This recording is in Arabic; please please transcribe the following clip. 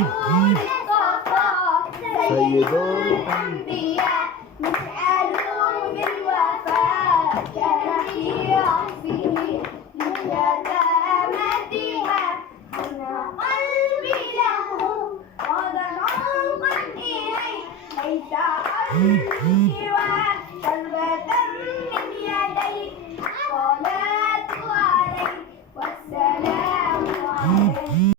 رسول الصفا سيد الأنبياء نسأل بالوفاء كان في عصفه مجدمتها أن قلبي له غدا عوقا إليه ليس قلبي